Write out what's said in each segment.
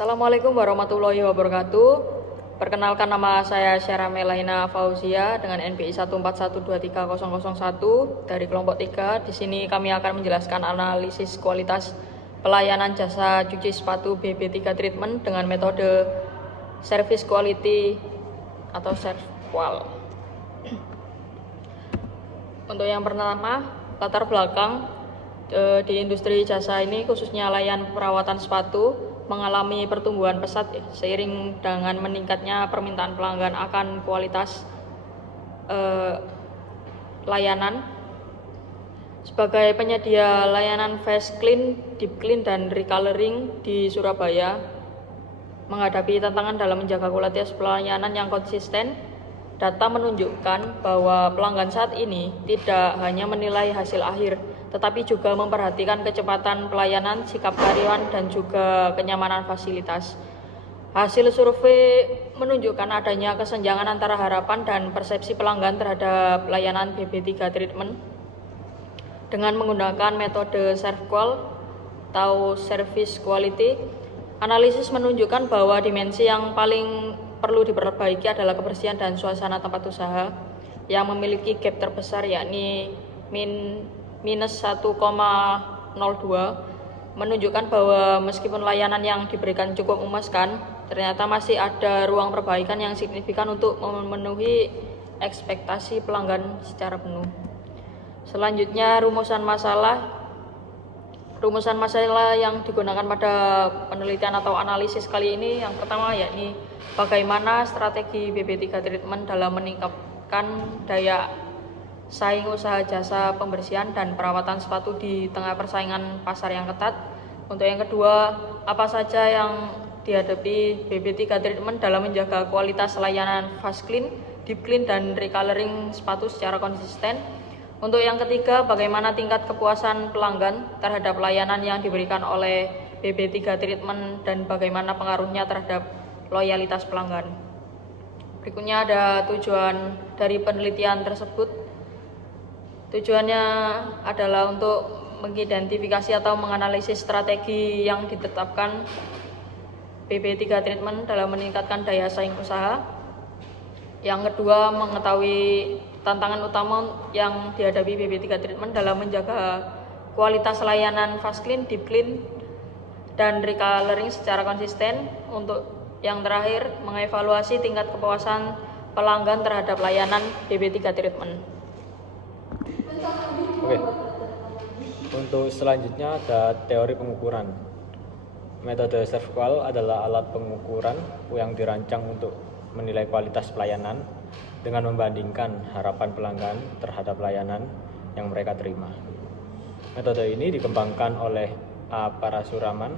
Assalamualaikum warahmatullahi wabarakatuh. Perkenalkan, nama saya Syara Melaina Fauzia dengan NPI 14123001 dari kelompok 3. Di sini kami akan menjelaskan analisis kualitas pelayanan jasa cuci sepatu BB3 Treatment dengan metode Service Quality atau ServQual. Untuk yang pertama, latar belakang di industri jasa ini khususnya layanan perawatan sepatu mengalami pertumbuhan pesat seiring dengan meningkatnya permintaan pelanggan akan kualitas layanan. Sebagai penyedia layanan fast clean, deep clean, dan recoloring di Surabaya, menghadapi tantangan dalam menjaga kualitas pelayanan yang konsisten, data menunjukkan bahwa pelanggan saat ini tidak hanya menilai hasil akhir, tetapi juga memperhatikan kecepatan pelayanan, sikap karyawan, dan juga kenyamanan fasilitas. Hasil survei menunjukkan adanya kesenjangan antara harapan dan persepsi pelanggan terhadap layanan BB3 Treatment. Dengan menggunakan metode ServQual atau Service Quality, analisis menunjukkan bahwa dimensi yang paling perlu diperbaiki adalah kebersihan dan suasana tempat usaha yang memiliki gap terbesar, yakni minus 1,02, menunjukkan bahwa meskipun layanan yang diberikan cukup memuaskan, ternyata masih ada ruang perbaikan yang signifikan untuk memenuhi ekspektasi pelanggan secara penuh. Selanjutnya, rumusan masalah yang digunakan pada penelitian atau analisis kali ini. Yang pertama yakni bagaimana strategi BB3 Treatment dalam meningkatkan daya saing usaha jasa pembersihan dan perawatan sepatu di tengah persaingan pasar yang ketat. Untuk yang kedua, apa saja yang dihadapi BB3 Treatment dalam menjaga kualitas layanan fast clean, deep clean, dan recoloring sepatu secara konsisten. Untuk yang ketiga, bagaimana tingkat kepuasan pelanggan terhadap layanan yang diberikan oleh BB3 Treatment dan bagaimana pengaruhnya terhadap loyalitas pelanggan. Berikutnya ada tujuan dari penelitian tersebut. Tujuannya adalah untuk mengidentifikasi atau menganalisis strategi yang ditetapkan BB3 Treatment dalam meningkatkan daya saing usaha. Yang kedua, mengetahui tantangan utama yang dihadapi BB3 Treatment dalam menjaga kualitas layanan fast clean, deep clean, dan recoloring secara konsisten. Untuk yang terakhir, mengevaluasi tingkat kepuasan pelanggan terhadap layanan BB3 Treatment. Oke. Untuk selanjutnya ada teori pengukuran. Metode ServQual adalah alat pengukuran yang dirancang untuk menilai kualitas pelayanan dengan membandingkan harapan pelanggan terhadap layanan yang mereka terima. Metode ini dikembangkan oleh A. Parasuraman,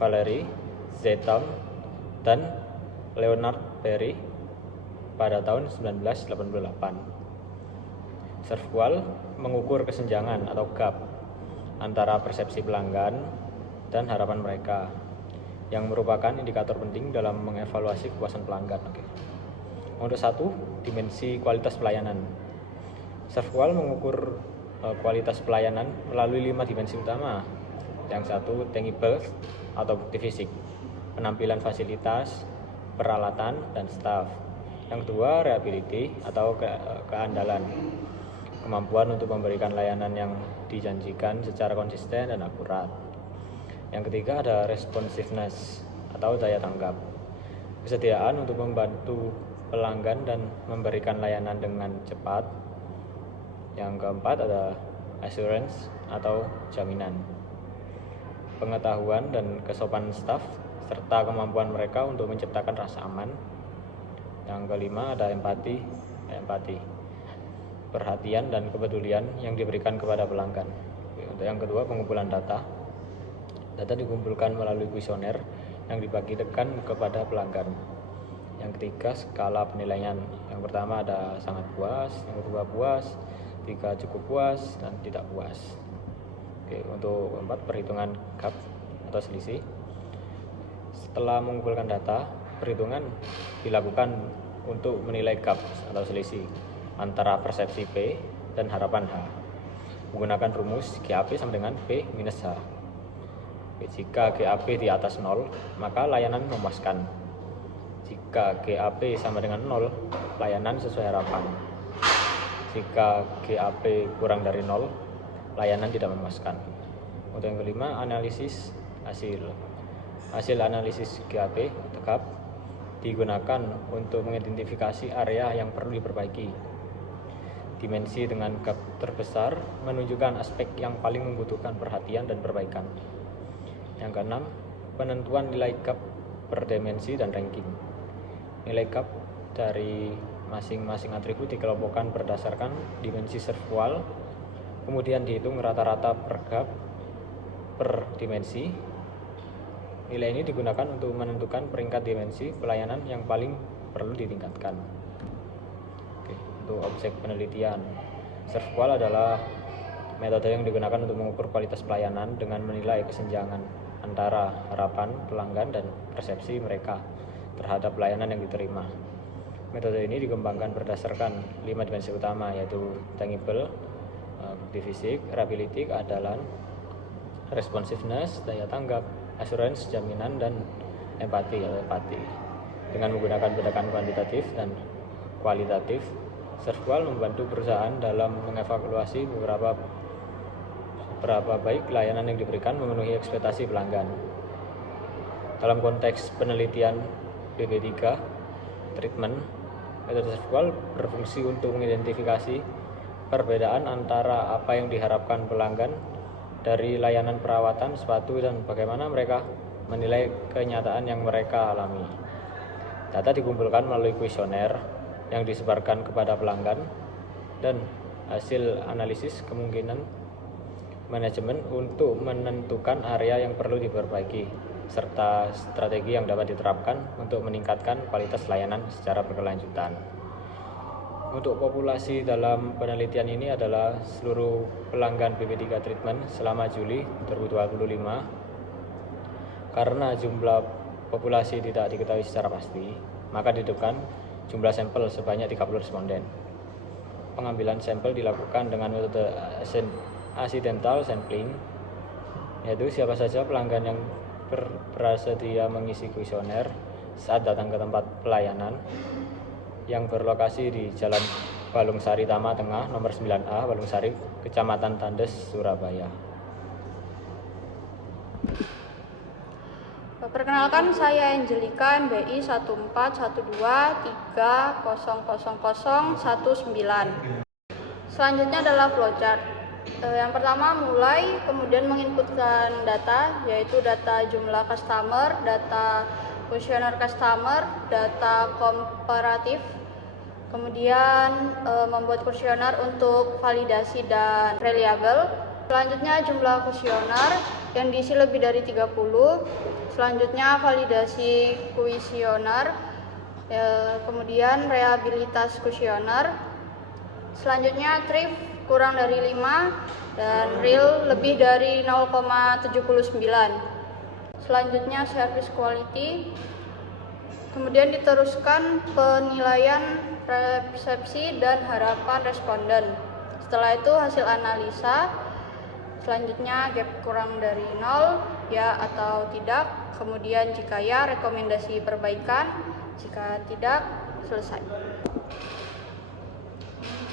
Valery Zeton, dan Leonard Perry pada tahun 1988. ServQual mengukur kesenjangan atau gap antara persepsi pelanggan dan harapan mereka, yang merupakan indikator penting dalam mengevaluasi kepuasan pelanggan. Untuk satu, dimensi kualitas pelayanan. ServQual mengukur kualitas pelayanan melalui 5 dimensi utama. Yang satu, tangible atau bukti fisik, penampilan fasilitas, peralatan, dan staf. Yang kedua, reliability atau keandalan, kemampuan untuk memberikan layanan yang dijanjikan secara konsisten dan akurat. Yang ketiga ada responsiveness atau daya tanggap, kesediaan untuk membantu pelanggan dan memberikan layanan dengan cepat. Yang keempat ada assurance atau jaminan, pengetahuan dan kesopanan staf serta kemampuan mereka untuk menciptakan rasa aman. Yang kelima ada empati, perhatian dan kepedulian yang diberikan kepada pelanggan. Untuk yang kedua, pengumpulan data. Data dikumpulkan melalui kuesioner yang dibagikan kepada pelanggan. Yang ketiga, skala penilaian. Yang pertama ada sangat puas, yang kedua puas, tiga cukup puas, dan tidak puas. Untuk keempat, perhitungan gap atau selisih. Setelah mengumpulkan data, perhitungan dilakukan untuk menilai gap atau selisih antara persepsi P dan harapan H menggunakan rumus GAP sama dengan P minus H. Jika GAP di atas 0, maka layanan memuaskan. Jika GAP sama dengan 0, layanan sesuai harapan. Jika GAP kurang dari 0, layanan tidak memuaskan. Untuk yang kelima, analisis hasil. Hasil analisis GAP GAP digunakan untuk mengidentifikasi area yang perlu diperbaiki. Dimensi dengan GAP terbesar menunjukkan aspek yang paling membutuhkan perhatian dan perbaikan. Yang keenam, penentuan nilai GAP per dimensi dan ranking. Nilai GAP dari masing-masing atribut dikelompokkan berdasarkan dimensi servual, kemudian dihitung rata-rata per GAP per dimensi. Nilai ini digunakan untuk menentukan peringkat dimensi pelayanan yang paling perlu ditingkatkan. Untuk objek penelitian, servual adalah metode yang digunakan untuk mengukur kualitas pelayanan dengan menilai kesenjangan antara harapan pelanggan dan persepsi mereka terhadap pelayanan yang diterima. Metode ini dikembangkan berdasarkan 5 dimensi utama, yaitu tangible, bukti fisik, reliability, keandalan, responsiveness, daya tanggap, assurance, jaminan, dan empati. Dengan menggunakan pendekatan kuantitatif dan kualitatif, servual membantu perusahaan dalam mengevaluasi beberapa baik layanan yang diberikan memenuhi ekspektasi pelanggan. Dalam konteks penelitian BB3 treatment, metode servual berfungsi untuk mengidentifikasi perbedaan antara apa yang diharapkan pelanggan dari layanan perawatan sepatu dan bagaimana mereka menilai kenyataan yang mereka alami. Data dikumpulkan melalui kuesioner yang disebarkan kepada pelanggan dan hasil analisis kemungkinan manajemen untuk menentukan area yang perlu diperbaiki serta strategi yang dapat diterapkan untuk meningkatkan kualitas layanan secara berkelanjutan. Untuk populasi dalam penelitian ini adalah seluruh pelanggan BB3 treatment selama Juli 2025. Karena jumlah populasi tidak diketahui secara pasti, maka ditentukan jumlah sampel sebanyak 30 responden. Pengambilan sampel dilakukan dengan metode accidental sampling, yaitu siapa saja pelanggan yang bersedia mengisi kuesioner saat datang ke tempat pelayanan yang berlokasi di Jalan Balungsari Tama Tengah, nomor 9A, Balungsari, Kecamatan Tandes, Surabaya. Perkenalkan, saya Angelika, MBI 1412300019. Selanjutnya adalah flowchart. Yang pertama mulai, kemudian menginputkan data, yaitu data jumlah customer, data kuesioner customer, data komparatif, kemudian membuat kuesioner untuk validasi dan reliable. Selanjutnya jumlah kuesioner yang diisi lebih dari 30. Selanjutnya validasi kuesioner, kemudian reliabilitas kuesioner. Selanjutnya thrift kurang dari 5 dan real lebih dari 0,79. Selanjutnya service quality. Kemudian diteruskan penilaian persepsi dan harapan responden. Setelah itu hasil analisa. Selanjutnya gap kurang dari 0, ya atau tidak. Kemudian jika ya, rekomendasi perbaikan. Jika tidak, selesai.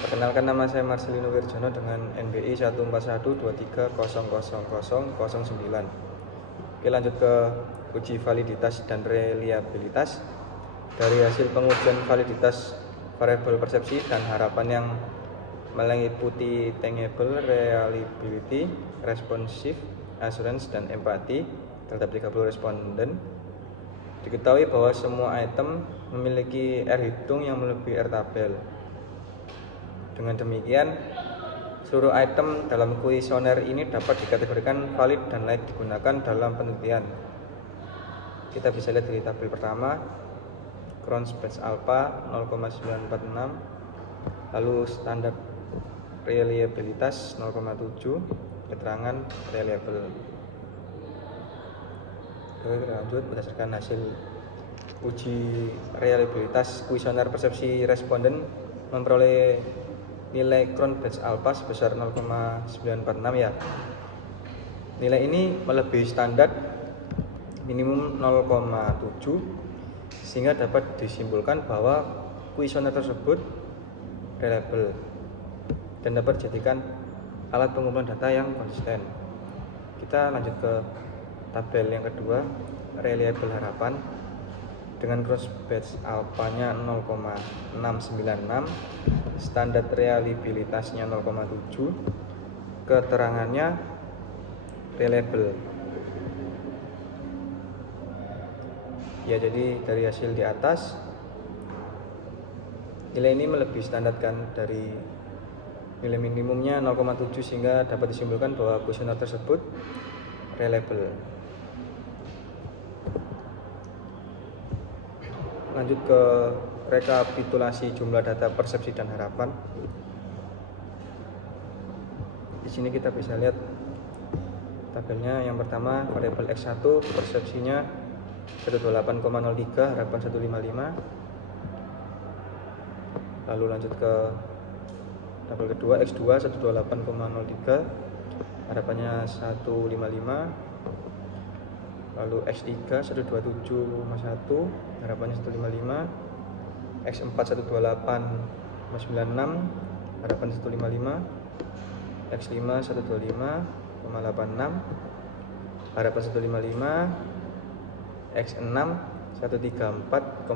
Perkenalkan, nama saya Marcelino Wirjono dengan NBI 1412300009. Oke, lanjut ke uji validitas dan reliabilitas. Dari hasil pengujian validitas variabel persepsi dan harapan yang meliputi tangible, reliability, responsive, assurance, dan empati terhadap 30 responden, diketahui bahwa semua item memiliki R hitung yang melebihi R tabel. Dengan demikian, seluruh item dalam kuesioner ini dapat dikategorikan valid dan layak digunakan dalam penelitian. Kita bisa lihat di tabel pertama, Crohn's batch alpha 0,946, lalu standar reliabilitas 0,7, keterangan reliable. Lanjut, berdasarkan hasil uji reliabilitas kuesioner persepsi responden memperoleh nilai Crohn's batch alpha sebesar 0,946 ya. Nilai ini melebihi standar minimum 0,7 sehingga dapat disimpulkan bahwa kuesioner tersebut reliable dan dapat dijadikan alat pengumpulan data yang konsisten. Kita lanjut ke tabel yang kedua, reliable harapan dengan cross batch alpanya 0,696, standar reliabilitasnya 0,7, keterangannya reliable. Ya, jadi dari hasil di atas nilai ini melebihi standarkan dari nilai minimumnya 0,7 sehingga dapat disimpulkan bahwa kuesioner tersebut reliable. Lanjut ke rekapitulasi jumlah data persepsi dan harapan. Di sini kita bisa lihat tabelnya. Yang pertama, variabel X1 persepsinya 128,03, harapan 155. Lalu lanjut ke tabel kedua, X2 128,03, harapannya 155. Lalu X3 127,1, harapannya 155. X4 128,96, harapan 155. X5 125,86, harapan 155. X6 134,85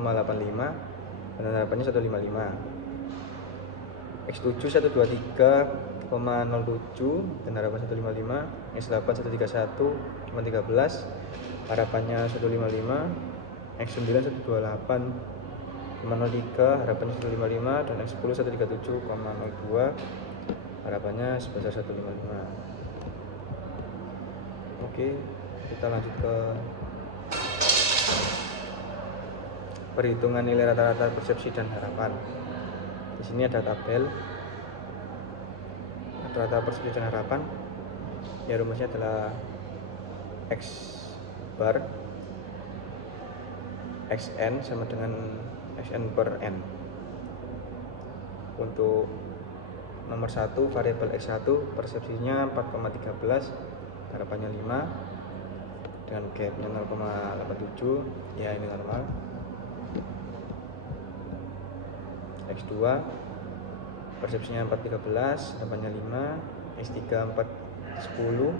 dan harapannya 155. X7 123,07 dan harapan 155. X8 131,13, harapannya 155. X9 128,03, harapannya 155 dan X10 137,02, harapannya sebesar 155. Oke, kita lanjut ke perhitungan nilai rata-rata persepsi dan harapan. Di sini ada tabel rata-rata persepsi dan harapan. Ya, rumusnya adalah X bar Xn sama dengan Xn per N. Untuk nomor 1, variabel X1 persepsinya 4,13, harapannya 5 dengan gapnya 0,87, ya ini normal. X2 persepsinya 4,13, harapannya 5. X3 4,10,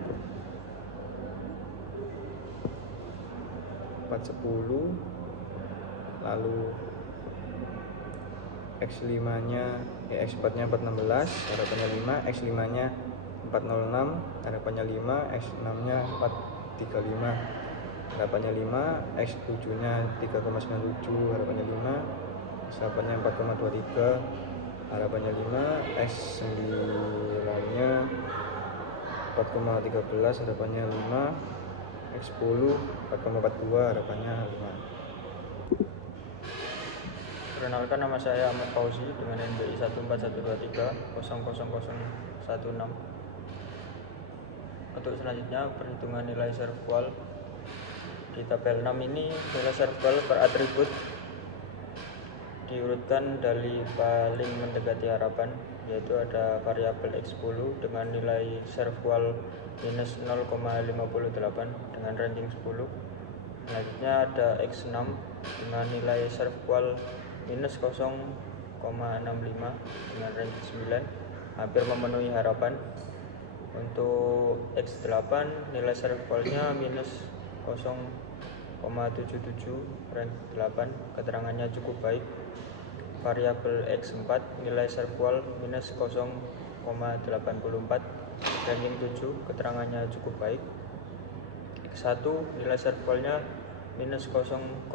4,10. Lalu X5 nya X4 nya 4,16, harapannya 5. X5 nya 4,06, harapannya 5. X6 nya 4,35, harapannya 5. X7 nya 3,97, harapannya 5. X8 nya 4,23, harapannya 5. X9 nya 4,13, harapannya 5. X10 4,42, harapannya 5. Perkenalkan, nama saya Ahmad Fauzi dengan NBI 14123000016. Untuk selanjutnya perhitungan nilai serval. Di tabel 6 ini nilai serval per atribut diurutkan dari paling mendekati harapan, yaitu ada variabel X10 dengan nilai serval minus 0,58 dengan ranking 10. Selanjutnya ada X6 dengan nilai serval minus 0,65 dengan ranking 9, hampir memenuhi harapan. Untuk X8 nilai servalnya minus 0,77 rank 8, keterangannya cukup baik. Variabel X4 nilai serval minus 0,84 ranking 7, keterangannya cukup baik. X1 nilai servalnya minus 0,87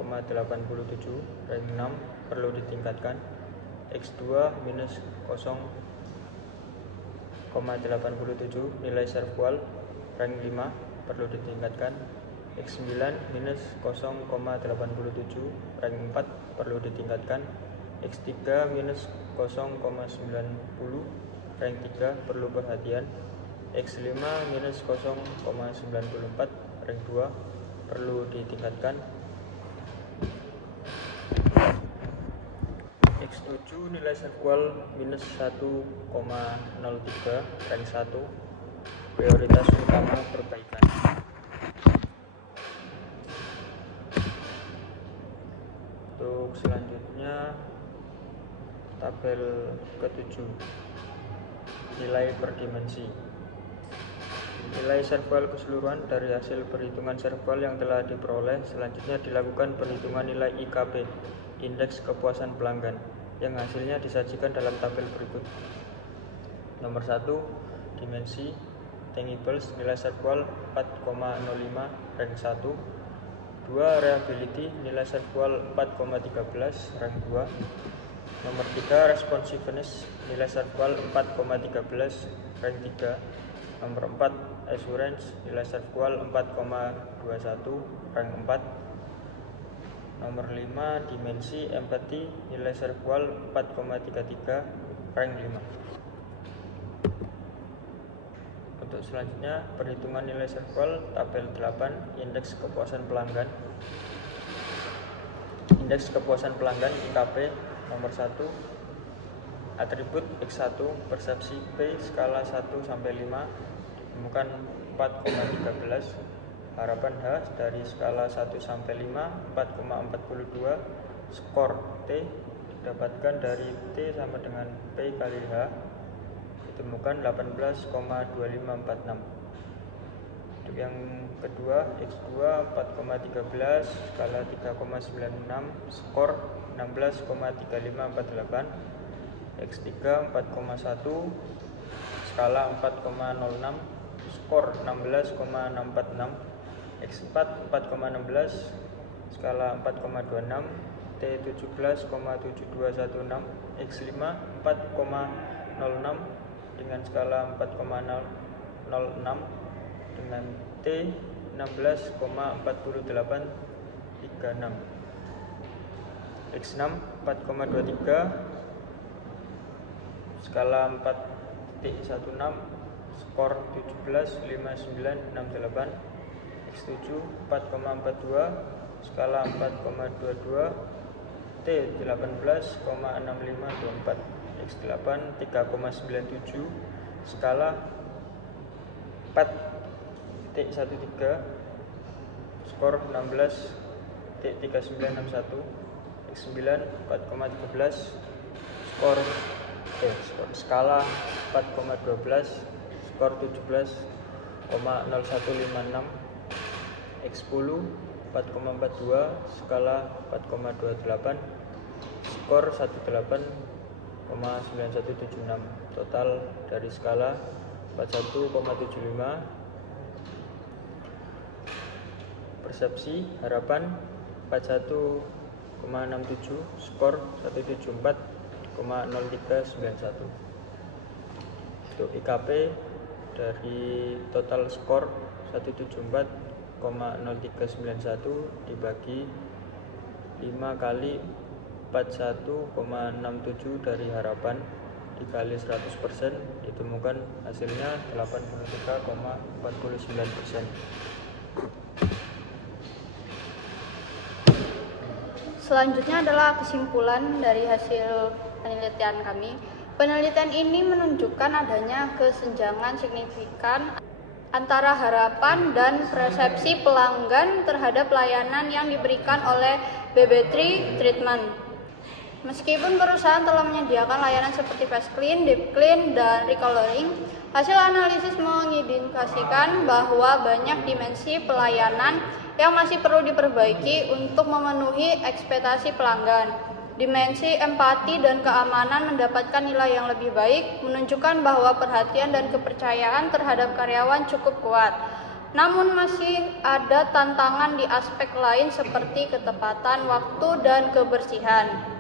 rank 6, perlu ditingkatkan. X2 minus 0,87 nilai serval rank 5, perlu ditingkatkan. X9 minus 0,87 rank 4, perlu ditingkatkan. X3 minus 0,90 rank 3, perlu perhatian. X5 minus 0,94 rank 2, perlu ditingkatkan. X7 nilai serval minus 1,03 rank 1, prioritas utama perbaikan. Untuk selanjutnya tabel ke-7, nilai per dimensi. Nilai serval keseluruhan dari hasil perhitungan serval yang telah diperoleh. Selanjutnya dilakukan perhitungan nilai IKP, indeks kepuasan pelanggan, yang hasilnya disajikan dalam tabel berikut. Nomor 1, dimensi tangibles, nilai serval 4,05 rank 1. 2, reliability, nilai serval 4,13 rank 2. Nomor 3, responsiveness, nilai serval 4,13 rank 3. Nomor 4, assurance, nilai serval 4,21 rank 4. Nomor 5, dimensi empathy, nilai serval 4,33 rank 5. Untuk selanjutnya perhitungan nilai serval tabel 8, indeks kepuasan pelanggan. Indeks kepuasan pelanggan IKP. Nomor 1, atribut X1 persepsi P skala 1 sampai 5 ditemukan 4,13. Harapan H dari skala 1 sampai 5 4,42. Skor T didapatkan dari T sama dengan P kali H ditemukan 18,2546. Untuk yang kedua, X2 4,13 skala 3,96, skor 16,3548. X3 4,1 skala 4,06, skor 16,646. X4 4,16 skala 4,26, T 17,7216. X5 4,06 dengan skala 4,06 dengan T 16,4836. X6 4,23 skala 4.16, skor 17,5968. X7 4,42 skala 4,22, T 18,6524. X8 3,97 skala 4.13, skor 16.3961. X9 4,13 skala 4,12, skor 17,0156. X10 4,42 skala 4,28, skor 18,9176. Total dari skala 41,75. Persepsi harapan 41,67, skor 174,0391. Untuk IKP dari total skor 174,0391 dibagi 5 kali 41,67 dari harapan dikali 100% ditemukan hasilnya 83,49%. Selanjutnya adalah kesimpulan dari hasil penelitian kami. Penelitian ini menunjukkan adanya kesenjangan signifikan antara harapan dan persepsi pelanggan terhadap layanan yang diberikan oleh BB3 Treatment. Meskipun perusahaan telah menyediakan layanan seperti fast clean, deep clean, dan recoloring, hasil analisis mengindikasikan bahwa banyak dimensi pelayanan yang masih perlu diperbaiki untuk memenuhi ekspektasi pelanggan. Dimensi empati dan keamanan mendapatkan nilai yang lebih baik, menunjukkan bahwa perhatian dan kepercayaan terhadap karyawan cukup kuat. Namun masih ada tantangan di aspek lain seperti ketepatan waktu dan kebersihan.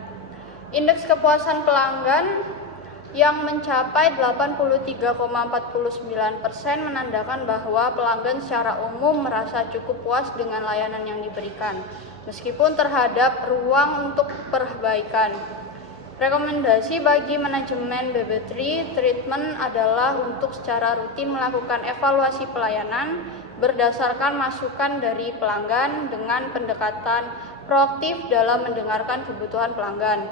Indeks kepuasan pelanggan yang mencapai 83,49% menandakan bahwa pelanggan secara umum merasa cukup puas dengan layanan yang diberikan, meskipun terhadap ruang untuk perbaikan. Rekomendasi bagi manajemen BB3 Treatment adalah untuk secara rutin melakukan evaluasi pelayanan berdasarkan masukan dari pelanggan dengan pendekatan proaktif dalam mendengarkan kebutuhan pelanggan.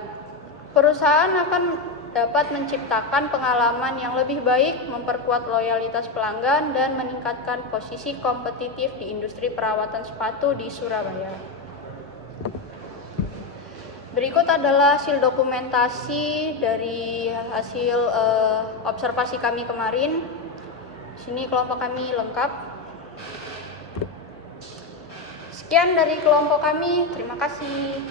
Perusahaan akan dapat menciptakan pengalaman yang lebih baik, memperkuat loyalitas pelanggan, dan meningkatkan posisi kompetitif di industri perawatan sepatu di Surabaya. Berikut adalah hasil dokumentasi dari hasil observasi kami kemarin. Sini kelompok kami lengkap. Sekian dari kelompok kami, terima kasih.